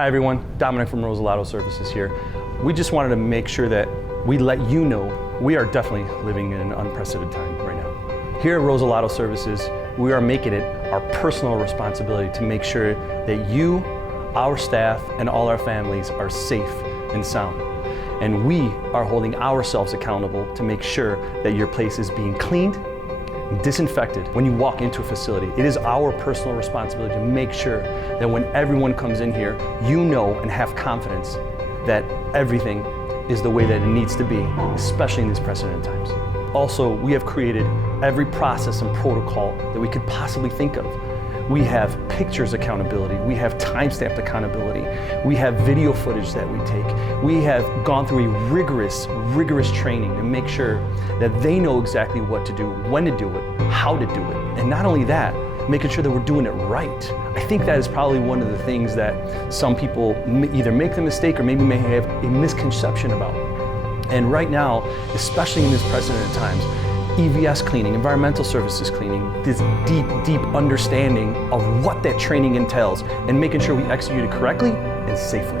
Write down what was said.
Hi everyone, Dominic from Rosalato Services here. We just wanted to make sure that we let you know we are definitely living in an unprecedented time right now. Here at Rosalato Services, we are making it our personal responsibility to make sure that you, our staff, and all our families are safe and sound. And we are holding ourselves accountable to make sure that your place is being cleaned, disinfected when you walk into a facility. It is our personal responsibility to make sure that when everyone comes in here, you know and have confidence that everything is the way that it needs to be, especially in these precedented times. Also, we have created every process and protocol that we could possibly think of. We have pictures accountability, we have time-stamped accountability, we have video footage that we take. We have gone through a rigorous training to make sure that they know exactly what to do, when to do it, how to do it. And not only that, making sure that we're doing it right. I think that is probably one of the things that some people either make the mistake or maybe may have a misconception about. And right now, especially in these precedented times, EVS cleaning, environmental services cleaning, this deep understanding of what that training entails and making sure we execute it correctly and safely.